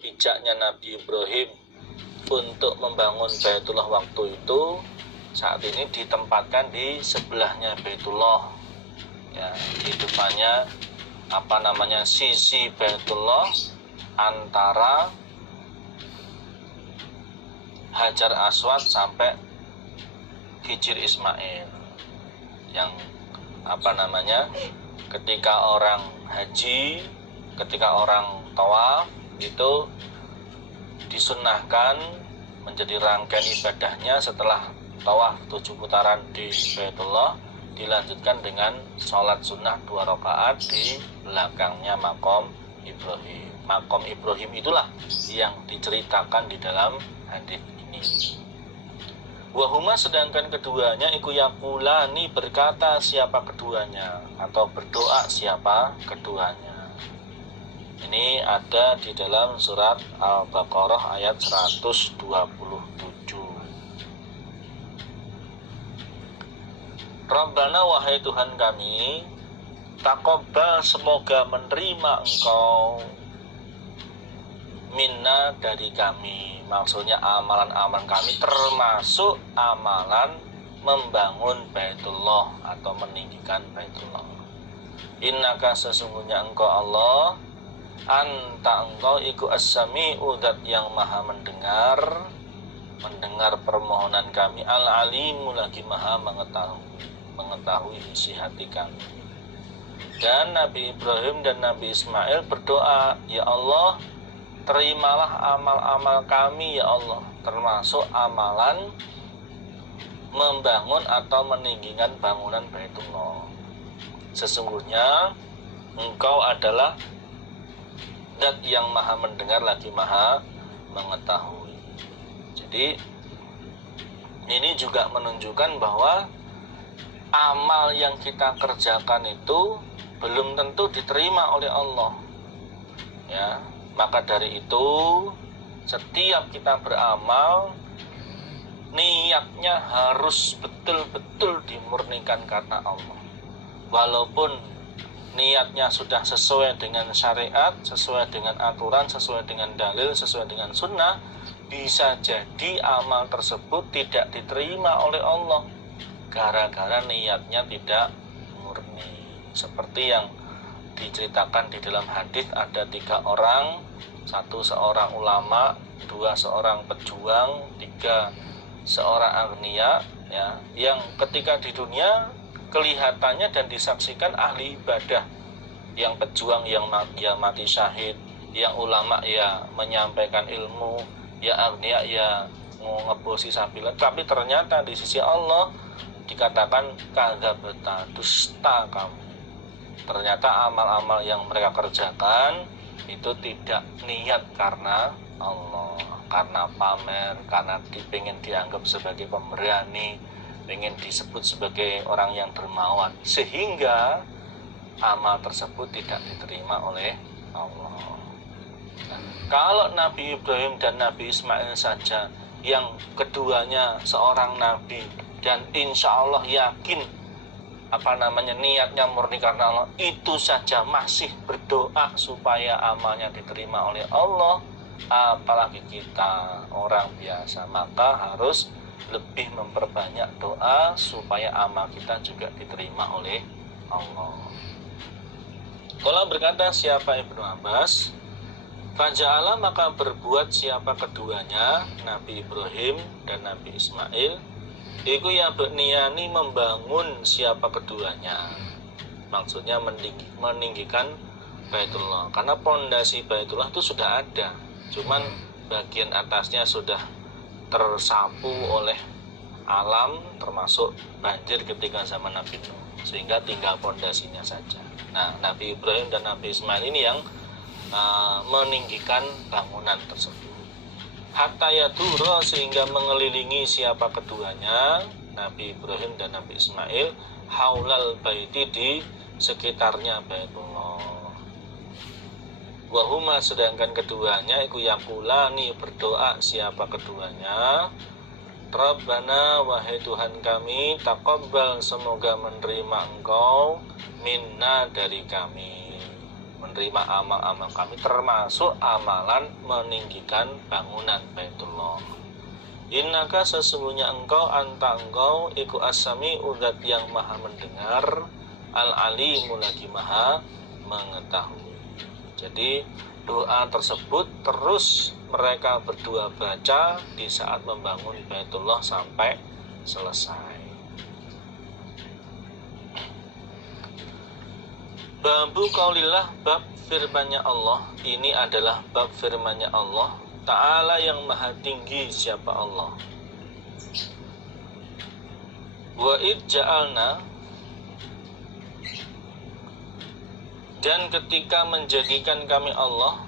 bijaknya Nabi Ibrahim untuk membangun Baitullah waktu itu saat ini ditempatkan di sebelahnya Baitullah, ya, di depannya sisi Baitullah antara Hajar Aswad sampai Hijr Ismail, yang ketika orang haji, ketika orang tawaf itu disunnahkan menjadi rangkaian ibadahnya setelah tawaf 7 putaran di Baitullah dilanjutkan dengan sholat sunnah 2 rakaat di belakangnya makom Ibrahim. Makom Ibrahim itulah yang diceritakan di dalam hadis ini. Wahuma, sedangkan keduanya iku yakulani, berkata siapa keduanya, atau berdoa siapa keduanya. Ini ada di dalam surat Al-Baqarah ayat 127. Rabbana, wahai Tuhan kami, taqabbal, semoga menerima Engkau, minna, dari kami. Maksudnya amalan-amalan kami, termasuk amalan membangun Baitullah atau meninggikan Baitullah. Innaka, sesungguhnya Engkau Allah, anta, Engkau iku as-sami'u, zat yang maha mendengar permohonan kami, al-alimu, lagi maha mengetahui isi hati kami. Dan Nabi Ibrahim dan Nabi Ismail berdoa, ya Allah, terimalah amal-amal kami ya Allah, termasuk amalan membangun atau meninggikan bangunan Baitullah. Sesungguhnya Engkau adalah zat yang maha mendengar lagi maha mengetahui. Jadi ini juga menunjukkan bahwa amal yang kita kerjakan itu belum tentu diterima oleh Allah, ya. Maka dari itu setiap kita beramal, niatnya harus betul-betul dimurnikan karena Allah. Walaupun niatnya sudah sesuai dengan syariat, sesuai dengan aturan, sesuai dengan dalil, sesuai dengan sunnah, bisa jadi amal tersebut tidak diterima oleh Allah gara-gara niatnya tidak murni. Seperti yang diceritakan di dalam hadis, ada 3 orang, 1 seorang ulama, 2 seorang pejuang, 3 seorang agnia, ya, yang ketika di dunia kelihatannya dan disaksikan ahli ibadah. Yang pejuang yang mati syahid, yang ulama ya menyampaikan ilmu, ya agnia ya ngebosi sabilan, tapi ternyata di sisi Allah dikatakan kadzabta, dusta kamu. Ternyata amal-amal yang mereka kerjakan itu tidak niat karena Allah, karena pamer, karena pengen dianggap sebagai pemberani, pengen disebut sebagai orang yang dermawan, sehingga amal tersebut tidak diterima oleh Allah. Nah, kalau Nabi Ibrahim dan Nabi Ismail saja, yang keduanya seorang nabi dan insya Allah yakin niatnya murni karena Allah, itu saja masih berdoa supaya amalnya diterima oleh Allah, apalagi kita orang biasa, maka harus lebih memperbanyak doa supaya amal kita juga diterima oleh Allah. Qala, berkata siapa Ibnu Abbas, faja'ala, maka berbuat siapa keduanya, Nabi Ibrahim dan Nabi Ismail, iku ya bniyani, membangun siapa keduanya, maksudnya meninggikan Baitullah, karena pondasi Baitullah itu sudah ada, cuman bagian atasnya sudah tersapu oleh alam, termasuk banjir ketika zaman Nabi Nuh, sehingga tinggal pondasinya saja. Nah, Nabi Ibrahim dan Nabi Ismail ini yang meninggikan bangunan tersebut. Hatta yadura, sehingga mengelilingi siapa keduanya, Nabi Ibrahim dan Nabi Ismail, haulal baiti, di sekitarnya Baitullah. Wahuma, sedangkan keduanya iku yakulani, berdoa siapa keduanya, Rabbana, wahai Tuhan kami, taqabbal, semoga menerima Engkau, minna, dari kami. menerima amal-amal kami, termasuk amalan meninggikan bangunan Baitullah. Innaka sesungguhnya engkau iku as-sami udzat yang maha mendengar, al-alimu lagi maha mengetahui. Jadi doa tersebut terus mereka berdua baca di saat membangun Baitullah sampai selesai. Babu qaulillah, bab firman-Nya Allah. Ini adalah bab firman-Nya Allah Ta'ala yang maha tinggi siapa Allah. Wa id ja'alna, dan ketika menjadikan kami Allah,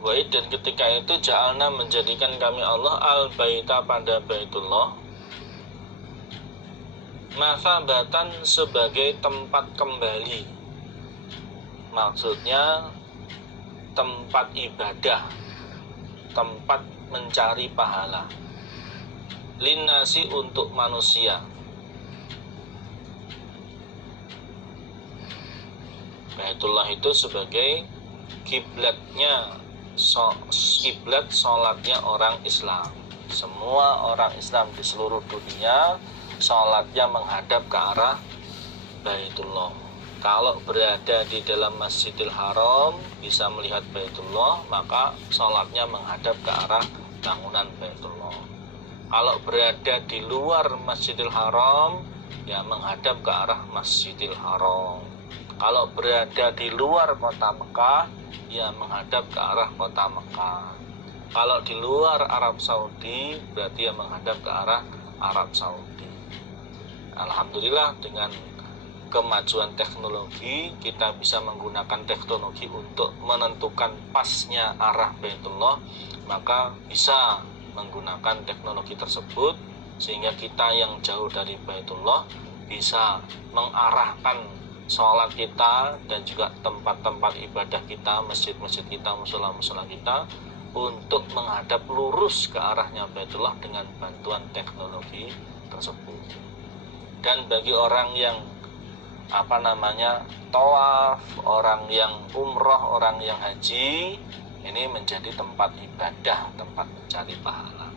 wa id, dan ketika itu ja'alna menjadikan kami Allah al-baita pada Baitullah, masabatan sebagai tempat kembali, maksudnya tempat ibadah, tempat mencari pahala, linnasi untuk manusia. Baitullah itu sebagai kiblatnya, kiblat sholatnya orang Islam. Semua orang Islam di seluruh dunia sholatnya menghadap ke arah Baitullah. Kalau berada di dalam Masjidil Haram bisa melihat Baitullah, maka sholatnya menghadap ke arah bangunan Baitullah. Kalau berada di luar Masjidil Haram, ya menghadap ke arah Masjidil Haram. Kalau berada di luar kota Mekah, ya menghadap ke arah kota Mekah. Kalau di luar Arab Saudi, berarti ya menghadap ke arah Arab Saudi. Alhamdulillah dengan kemajuan teknologi, kita bisa menggunakan teknologi untuk menentukan pasnya arah Baitullah, maka bisa menggunakan teknologi tersebut sehingga kita yang jauh dari Baitullah bisa mengarahkan sholat kita dan juga tempat-tempat ibadah kita, masjid-masjid kita, musala-musala kita untuk menghadap lurus ke arahnya Baitullah dengan bantuan teknologi tersebut. Dan bagi orang yang tawaf, orang yang umroh, orang yang haji, ini menjadi tempat ibadah, tempat mencari pahala.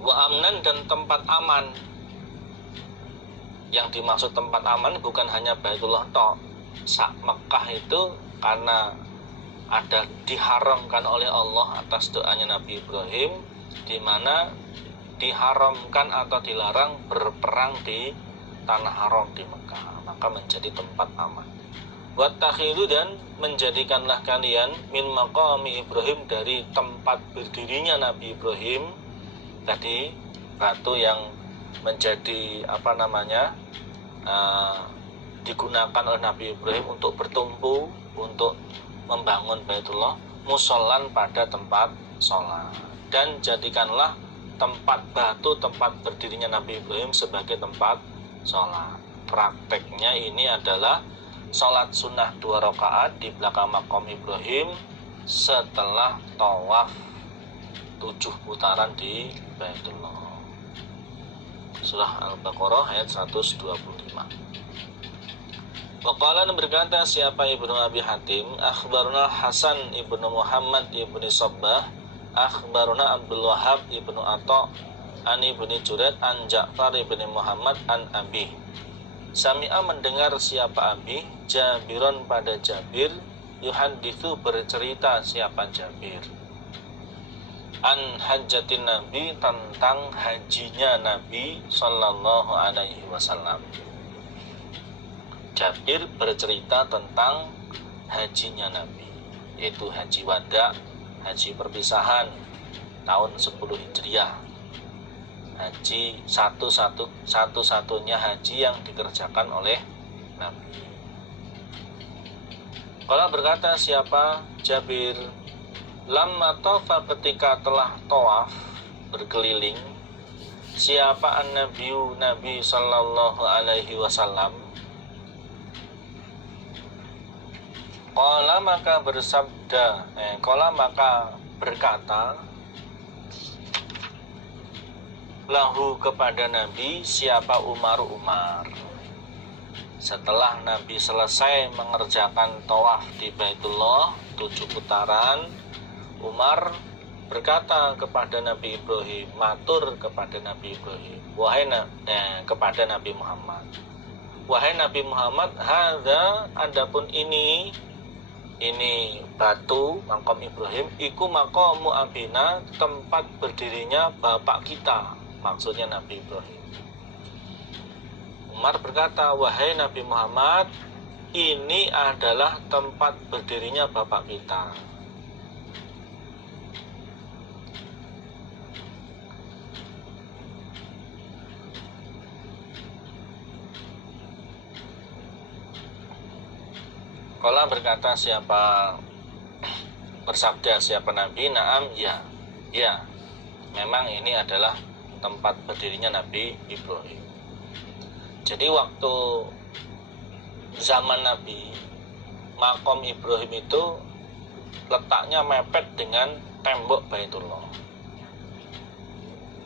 Wa amnan, dan tempat aman. Yang dimaksud tempat aman bukan hanya Baitullah tok. Mekah itu karena ada diharamkan oleh Allah atas doanya Nabi Ibrahim, di mana diharamkan atau dilarang berperang di tanah haram di Mekah, maka menjadi tempat aman. Wattakhidhu, dan menjadikanlah kalian min maqami Ibrahim, dari tempat berdirinya Nabi Ibrahim tadi, batu yang menjadi digunakan oleh Nabi Ibrahim untuk bertumpu untuk membangun Baitullah, musollan pada tempat sholat. Dan jadikanlah tempat batu, tempat berdirinya Nabi Ibrahim sebagai tempat sholat. Prakteknya ini adalah sholat sunnah 2 rakaat di belakang maqam Ibrahim setelah tawaf 7 putaran di Baitullah. Surah Al-Baqarah ayat 125. Waqala, berkata siapa Ibnu Abi Hatim, akhbaruna Hasan ibnu Muhammad ibnu Sabbah, akhbaruna Abdul Wahab ibnu Atha, an ibni Juraid, an Ja'far ibni Muhammad, an Abi. Sami'a, mendengar siapa Abi, Jabiron pada Jabir, yuhadithu, bercerita siapa Jabir, an hajjatin Nabi, tentang hajinya Nabi sallallahu alaihi wasallam. Jabir bercerita tentang hajinya Nabi, yaitu haji wada, haji perpisahan tahun 10 Hijriah. Haji satu-satunya haji yang dikerjakan oleh Nabi. Kalau berkata siapa Jabir, lamma tafa, ketika telah tawaf berkeliling, siapa Nabi sallallahu alaihi wasallam, qala, maka bersabda, maka berkata, lahu, kepada Nabi, siapa Umar. Setelah Nabi selesai mengerjakan tawaf di Baitullah 7 putaran, Umar berkata kepada Nabi Ibrahim, matur kepada Nabi Ibrahim, kepada Nabi Muhammad, wahai Nabi Muhammad, hadza, adapun ini batu makom Ibrahim, iku maqamu abina, tempat berdirinya bapak kita, maksudnya Nabi Ibrahim. Umar berkata, wahai Nabi Muhammad, ini adalah tempat berdirinya bapak kita. Qala berkata bersabda siapa Nabi, na'am, ya, memang ini adalah tempat berdirinya Nabi Ibrahim. Jadi waktu zaman Nabi, makom Ibrahim itu letaknya mepet dengan tembok Baitullah.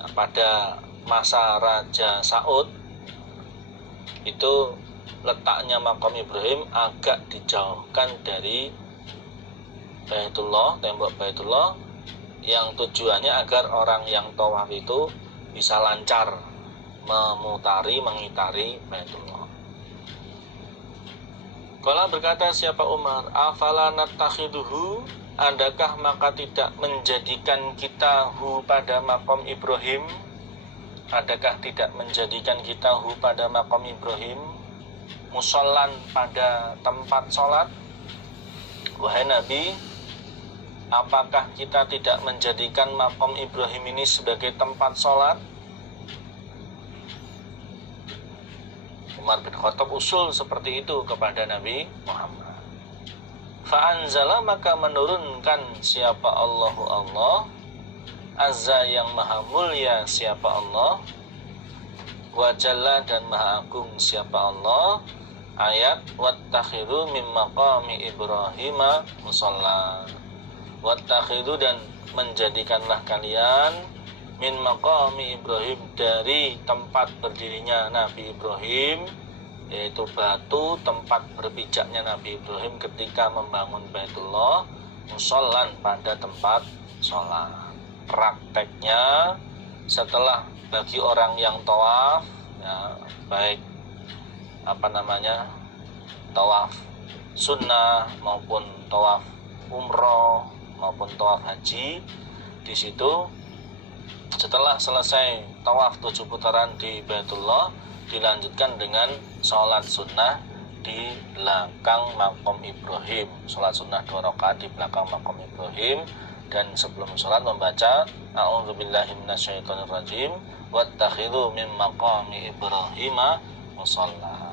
Nah, pada masa Raja Saud itu letaknya makom Ibrahim agak dijauhkan dari Baitullah, tembok Baitullah, yang tujuannya agar orang yang tawaf itu bisa lancar mengitari Baitullah. Qala berkata siapa Umar, afala natakhiduhu, adakah maka tidak menjadikan kita hu pada makom Ibrahim? Adakah tidak menjadikan kita hu pada makom Ibrahim musallan, pada tempat sholat? Wahai Nabi, apakah kita tidak menjadikan makom Ibrahim ini sebagai tempat sholat? Umar bin Khattab usul seperti itu kepada Nabi Muhammad. Fa'anzala, maka menurunkan siapa Allah, azza yang maha mulia siapa Allah, wa jalla dan maha agung siapa Allah, ayat wattakhiru min maqami Ibrahim musalla. Wattakhiru, dan menjadikanlah kalian min maqami Ibrahim, dari tempat berdirinya Nabi Ibrahim, yaitu batu tempat berpijaknya Nabi Ibrahim ketika membangun Baitullah, musallan, pada tempat sholat. Prakteknya setelah bagi orang yang tawaf, ya, baik tawaf sunnah maupun tawaf umroh maupun tawaf haji, di situ setelah selesai tawaf 7 putaran di Baitullah, dilanjutkan dengan sholat sunnah di belakang makom Ibrahim. Sholat sunnah 2 rakaat di belakang makom Ibrahim, dan sebelum sholat membaca a'udzubillahi minasyaitonirrajim wattakhidhu min maqami Ibrahim musalla.